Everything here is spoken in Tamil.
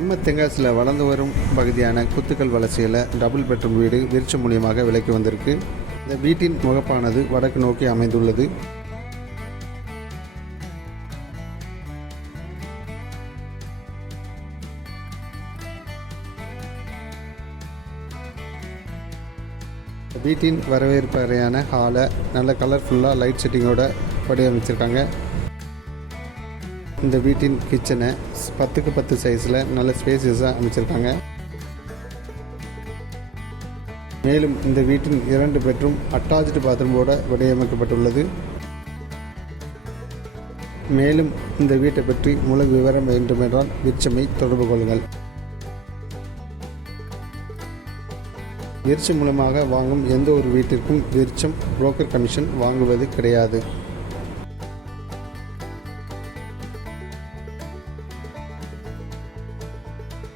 நம்ம தெங்காசியில் வளர்ந்து வரும் பகுதியான குத்துக்கல் வளர்ச்சியில் டபுள் பெட்ரூம் வீடு விரிச்சு மூலியமாக விலைக்கு வந்திருக்கு. இந்த வீட்டின் முகப்பானது வடக்கு நோக்கி அமைந்துள்ளது. வீட்டின் வரவேற்பு அறையான ஹாலை நல்ல கலர்ஃபுல்லாக லைட் செட்டிங்கோட வடிவமைச்சிருக்காங்க. இந்த வீட்டின் கிச்சனை பத்துக்கு பத்து சைஸில் நல்ல ஸ்பேசியஸாக அமைச்சிருக்காங்க. மேலும் இந்த வீட்டின் இரண்டு பெட்ரூம் அட்டாச்டு பாத்ரூமோட வடிவமைக்கப்பட்டுள்ளது. மேலும் இந்த வீட்டை பற்றி முழு விவரம் வேண்டுமென்றால் விற்சமை தொடர்பு கொள்ளுங்கள். விருச்சம் மூலமாக வாங்கும் எந்த ஒரு வீட்டிற்கும் விருச்சம் புரோக்கர் கமிஷன் வாங்குவது கிடையாது.